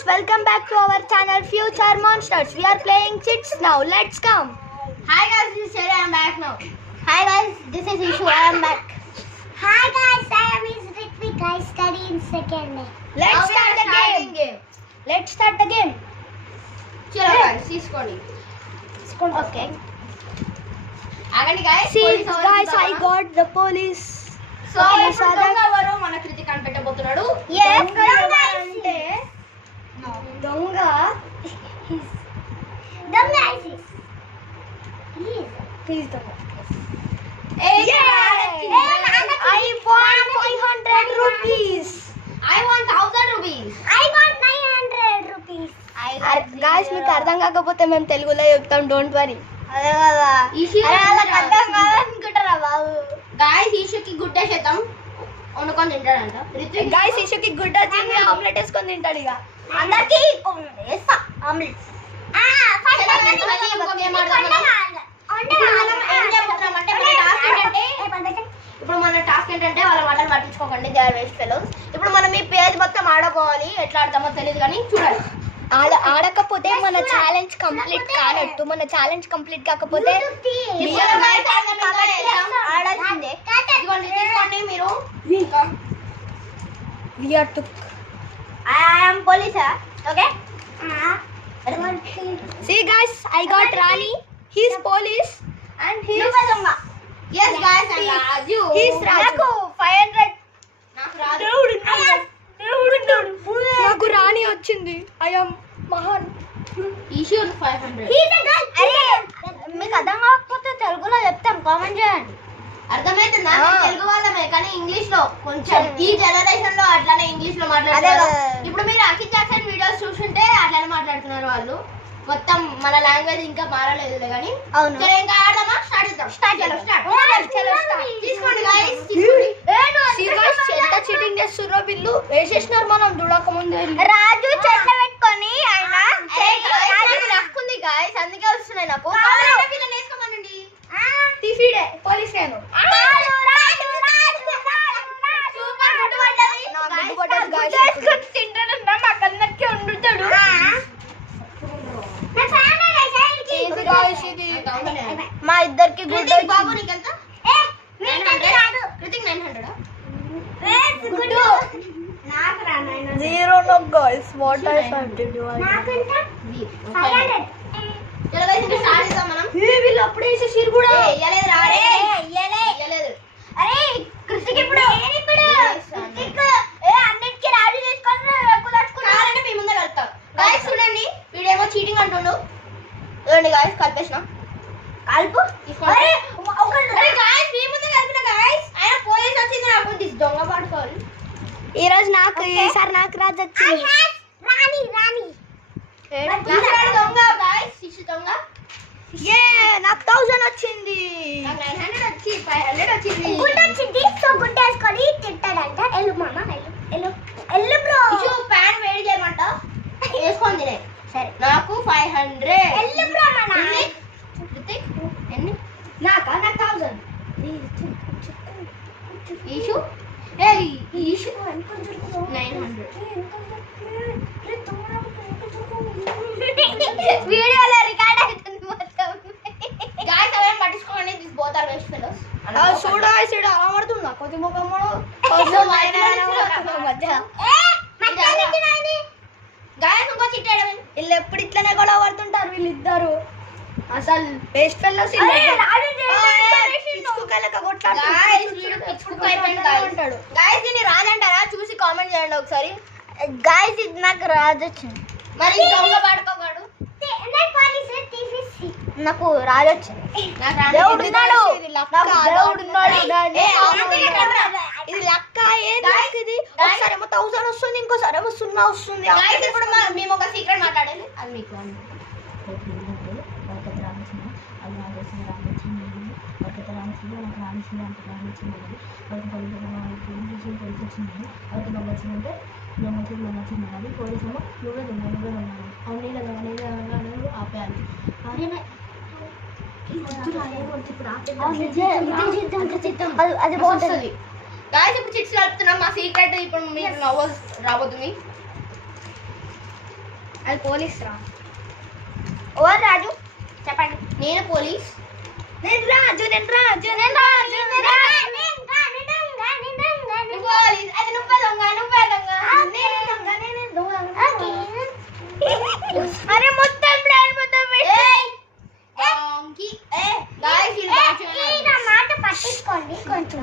guys, welcome back to our channel Future Monsters. We are playing chits now. Let's come. Hi guys, this is Sherry. I am back now. Hi guys, this is Ishu. I am back. Hi guys, I am Ritwik. I study in second day. Let's start the game. Let's start the game. Chalo guys, తీసుకోండి. Okay. ఆగండి guys. See guys, I got the police. So ఇప్పుడు దొంగ ఎవరు మన Krittika కనిపెట్టబోతున్నాడు. Yes, దొంగ అంటే దొంగ Dum guys. Please the Hey, I want 500 rupees. I want 1000 rupees. I got 900 rupees. Guys, మీకు అర్థం కాకపోతే మేము తెలుగులో చెప్తాం, డోంట్ వరీ. అదే కదా. ఈషు అర్థం కాదనుకుంటారా బాబు. గాయ్స్ ఈషుకి గుడ్డ శాతం వండుకొని తింటాడంట. రిత్విక్ గైస్ ఇషుకి గుడ్డ తిని ఆమ్లెట్ వేసుకొని తింటాడు. ఇక అందరికి వేస్తా ఆమ్లెట్. ఫస్ట్ చలో guys, మళ్ళీ ఇంకో game ఆడదాం మనం. ఇప్పుడు మన టాస్క్ ఏంటంటే వాళ్ళ మాటలు పట్టించుకోకండి, దే ఆర్ వేస్ట్ ఫెలోస్. ఇప్పుడు మనం ఈ పేజ్ మొత్తం ఆడుకోవాలి. ఎట్లా ఆడతామో తెలియదు కానీ చూడాలి. ఆడకపోతే మన ఛాలెంజ్ కంప్లీట్ కానట్టు. మన ఛాలెంజ్ కంప్లీట్ కాకపోతే ఆడాల్సిందే. ఇదిగోండి తీసుకోండి మీరు. we are to I am police. Okay. see guys, I got Rani. He's police and he's Yes guys, and Raju. he's Raju. నాకు 500. నాకు రాదు. నాకు రాణి వచ్చింది. I am మహాన్. ఈషు 500. He's a girl. అరే మీకు అర్థం కాకపోతే తెలుగులో చెప్తాం, కామెంట్ చేయండి. అర్థమైతుందా? తెలుగు వాళ్ళమే కానీ ఇంగ్లీష్ లో కొంచెం ఈ జనరేషన్ లో అట్లానే ఇంగ్లీష్ లో అదే మాట్లాడుతున్నారు. కదా. ఇప్పుడు మీరు అఖిల్ జాక్సన్ వీడియోస్ చూస్తుంటే అట్లానే మాట్లాడుతున్నారు వాళ్ళు. మొత్తం మన లాంగ్వేజ్ ఇంకా మారలేదులే కానీ. అవును. సరే ఇంకా ఆడదామా? స్టార్ట్ చేద్దాం. చలో స్టార్ట్. చలో start. తీసుకోండి guys, తీసుకోండి. See guys, ఎంత చీటింగ్ చేస్తుర్రో వీళ్ళు. వేసేసినారు మనం చూడక ముందే. రాజు చెట్ల పెట్టుకొని ఆయన లక్కుంది guys, అందుకే వస్తున్నాయి నాకు. కావాలంటే వీళ్ళని వేసుకోమనండి. టిఫిడే పోలీస్ నేను. సూపర్ గుడ్డు పడ్డది. నా గుడ్డు Guys, పడ్డది guys. తింటాడన్నా మాకు అందరికీ వండుతాడు. ఇది guys, ఇది మా ఇద్దరికి గుడ్డు కృతిక్ బాబు నీకెంత? నీకంటే రాదు. కృతిక్ 900. గుడ్డు నాకు రా నాయనా. zero no guys, what I have to do. నాకంట 500. చలో guys, ఇంకా స్టార్ట్ చేద్దాం మనం. వీళ్ళు అప్పుడే వేసేసిర్రు కూడా. ఇయ్యలేదు రా రే. ఇయ్యలే. ఇయ్యలేదు. అరే కృతిక్ ఇప్పుడు కృతిక్ అన్నిటికీ రాజు చేసుకొని కావాలంటే మీ ముందే కలుపుతా. గాయస్ చూడండి, వీడేమో చీటింగ్ అంటుండు. చూడండి గాయస్, కలిపేసిన. కలుపు. తీసుకోండి. అరే అరే గాయస్, మీ ముందే కలిపిన గాయస్. ఆయన పోయేసి వచ్చింది నాకు దొంగ పట్టుకోవాలి. ఈ రోజు నాకు ఈసారి నాకు రాజు వచ్చింది. రాణి రాణి నాకు దొంగ గాయస్, 6 దొంగ. నాకు 1000 వచ్చింది. నాకు 900 వచ్చి 500 వచ్చింది. గుడ్డు వచ్చింది. సో గుడ్డు వేసుకొని తింటాడంట. ఎల్లు మామ ఎల్లు ఎల్లు ఎల్లు బ్రో. ఇషు ప్యాన్ వేడి చేయమంట, వేసుకొని తినే. సరే నాకు 500. ఎల్లు బ్రో మన రితిక్ ఎన్ని? నాకు 1000. ఈషు ఈషు 900. వీడియోలో రికార్డ్ అవుతుంది మొత్తం. గాయస్ అవన్నీ పట్టించుకోండి, this both are waste fellows. చూడ సైడ్ అలా పడుతున్నా కొద్ది ముఖముడు మధ్య. గాయస్ ఇంకో చిట్టి ఏడవండి. వీళ్ళు ఎప్పుడు ఇట్లనే గొడవ పడుతుంటారు వీళ్ళిద్దరు. అసలు వేస్ట్ ఫెలోస్. గాయస్ వీడు పిచ్చుకు అయిపోయింది గాయస్. ఉంటాడు. గాయస్ దీన్ని రాదంటారా? చూసి కామెంట్ చేయండి ఒకసారి. గాయ్స్ ఇది నాకు రాజు వచ్చింది. మరి దొంగ పడుకోగాడు. నాకు రాజు వచ్చింది. నాకు రాదు. దేవుడు ఉన్నాడు. ఇది లక్క, నాకు దేవుడు ఉన్నాడు. ఏ, అవునండి, కెమెరా. ఇది లక్క. ఏది లక్క ఇది? ఒకసారి ఏమో 1000 వస్తుంది, ఇంకోసారి ఏమో 0 వస్తుంది. గాయస్ ఇప్పుడు మేము ఒక సీక్రెట్ మాట్లాడాలి, అది మీకు అది బాగుంటుంది. గాయస్ ఇప్పుడు చిట్స్ కలుపుతున్నాం. మా సీక్రెట్ ఇప్పుడు మీకు నవ్వు రాబోతుంది. అది పోలీస్ రా. ఓవర్ రాజు చెప్పండి. నేను పోలీస్. నేను రాజు. పోలీస్ అయితే నువ్వే దొంగ. అరే మొత్తం ప్లాన్ మొత్తం పట్టించుకోండి కొంచెం.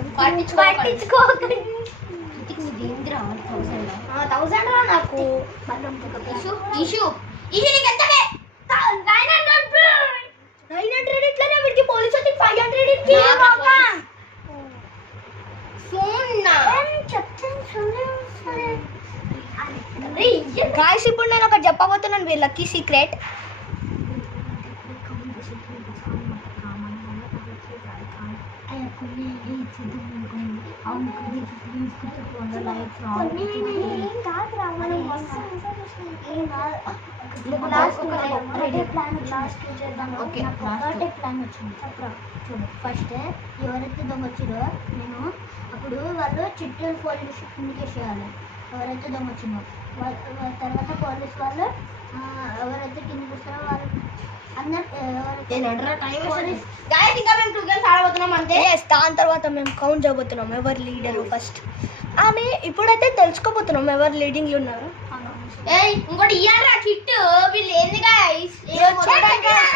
పట్టించుకోకండి. 1000 రా నాకు. ఇష్యూ నీకు ఎంత 900 ఇట్లనే వీడికి పోలీసు వచ్చి 500 ఇచ్చి గాయ్స్ ఇప్పుడు నేను ఒకటి చెప్పబోతున్నాను వీళ్ళకి సీక్రెట్. ఫస్ట్ ఎవరైతే దొంగ వచ్చిరో నేను అప్పుడు వాళ్ళు చిట్టు పోలీస్ చేయాలి. ఎవరైతే దొంగ వచ్చినో తర్వాత పోలీస్ వాళ్ళు ఎవరైతే కిందకి వస్తారో వాళ్ళు అందరు ఇంకా మేము 2 గేమ్స్ ఆడబోతున్నాం అంతే. దాని తర్వాత మేము కౌంట్ చేయబోతున్నాం ఎవరు లీడర్ ఫస్ట్ అని. ఇప్పుడైతే తెలుసుకోబోతున్నాం ఎవరు లీడింగ్ లో ఉన్నారు. ఇంకోటి ఇయ్యారా చిట్టు. వీళ్ళు ఏంది గాయ్స్?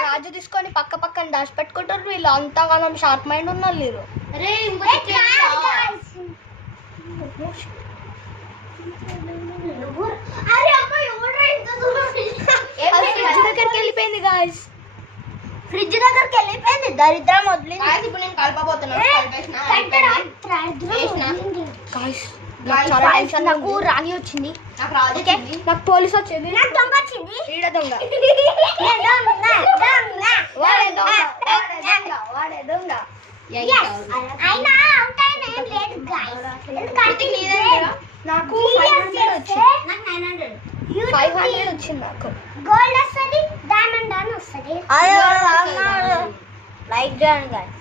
రాజు తీసుకొని పక్కన దాచి పెట్టుకుంటారు. వీళ్ళు అంతగానం షార్ప్ మైండ్ ఉన్న లేరు. అరే ఫ్రిడ్జ్ దగ్గరికి వెళ్ళిపోయింది గాయ్స్. ఫ్రిడ్జ్ దగ్గరికి వెళ్ళిపోయింది. దరిద్రం వదిలింది. ఇప్పుడు నేను కలపబోతున్నాను. గాయ్స్ నాకు రాగి వచ్చింది. నాకు రాజు వచ్చింది. నాకు పోలీస్ వచ్చింది. నాకు దొంగ వచ్చింది. ఈడ దొంగ. వాడే దొంగ. అయినా అవుట్ అయినా ఏం లేదు guys. నాకు 500 వచ్చింది. 500 వచ్చింది నాకు. గోల్డ్ వస్తుంది, డైమండ్ అని వస్తుంది. లైక్ చేయండి గాయ్స్.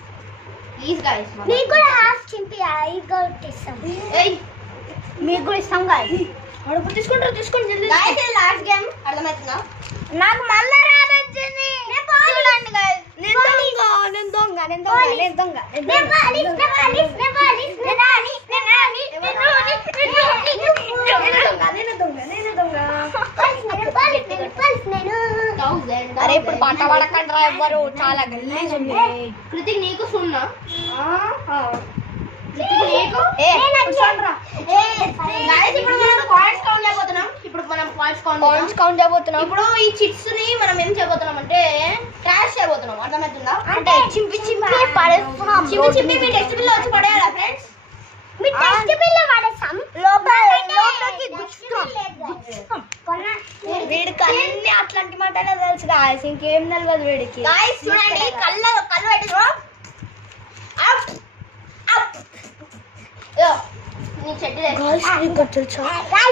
Please guys. మీకు కూడా హాఫ్ చింపి ఐ గోల్డ్ ఇస్తాం. మీకు కూడా ఇస్తాం గాయ్స్. అడుగు తీసుకుంటారు జల్దీ. గాయ్స్ ఇది లాస్ట్ గేమ్. అర్థమవుతుందా? నాకు మళ్ళా రాబోతుంది. చూడండి గాయ్స్. నేను దొంగ. అరే ఇప్పుడు పాట పాడకండి రా ఎవ్వరు. చాలా గలీజ్ ఉంది. కృతిక్ నీకు 0. ఇప్పుడు మనం పాయింట్స్ కౌంట్ చేయబోతున్నాం. ఇప్పుడు ఈ చిట్స్ ని మనం ఏం చేయబోతున్నాం అంటే ట్రాష్ చేయబోతున్నాం. అర్థమవుతుందా? అంటే చింపి పడేస్తున్నాం. చింపి మీ డస్ట్ బిన్ లో వచ్చి పడేయాలా ఫ్రెండ్స్? మీ టెస్ట్ బిల్ పడేస్తాం. లోపలికి గుచ్చుతాం. వీడికి అన్ని అట్లాంటి మాటలే తెలుసు గాయ్స్. ఇంకేం తెలియదు వీడికి. గాయ్స్ చూడండి కళ్ళు పెట్టినా నీ చెట్టు గాయ్స్ మీకు తెలుసా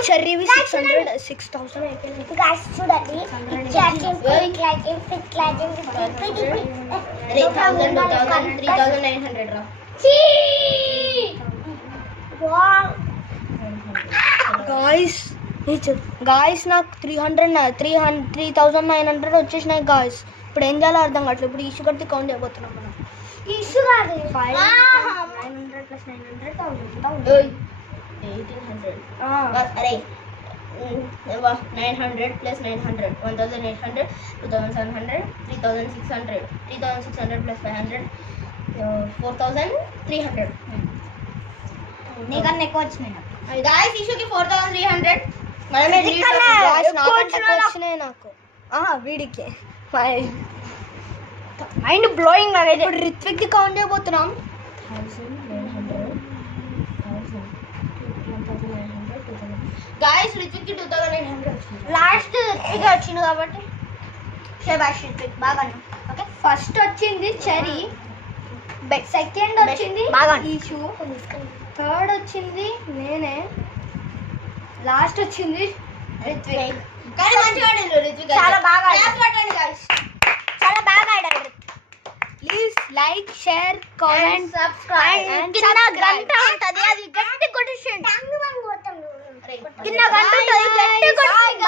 చెర్రీవి 6,000 అయిపోయింది. గాయ్స్ చూడండి 3000 3900 రా. గాయ్స్ నాకు 3,900 వచ్చేసినాయి గాయ్స్. ఇప్పుడు ఏం చేయాలో అర్థం కావట్లేదు. ఇప్పుడు ఇష్యూ కట్టి కౌంట్ చేయబోతున్నాం మనం. ఇష్యూ కాదు 900 + 900 1000. 1800. అరే 900 + 900 1800 2700 3600 3600 + 500 4300. నీకన్నా ఎక్కువ వచ్చినాయి నాకు. గాయ్స్ ఇష్యూకి 4300. మనమే వచ్చినాయి నాకు. వీడికి మైండ్ బ్లోయింగ్ లాగా. ఇప్పుడు రిత్విక్ కి కౌంట్ చేయబోతున్నాం. 1900 గాయ్స్ రిత్విక్ 2900 లాస్ట్ రిత్విక్ వచ్చింది కాబట్టి శభాష్ రిత్విక్ బాగా. ఓకే ఫస్ట్ వచ్చింది చెరీ. సెకండ్ వచ్చింది ఈషు. థర్డ్ వచ్చింది నేనే. లాస్ట్ వచ్చింది రిత్విక్. కానీ మంచిగా ఆడారు రిత్విక్. చాలా బాగా ఆడారు. పట్టండి గాయ్స్. చాలా బాగా ఆడారు. Please like share comment subscribe. కింద గంట ఉంటది అది గట్టి కొట్టేయండి. కింద గంట ఉంటది గట్టి కొట్టండి.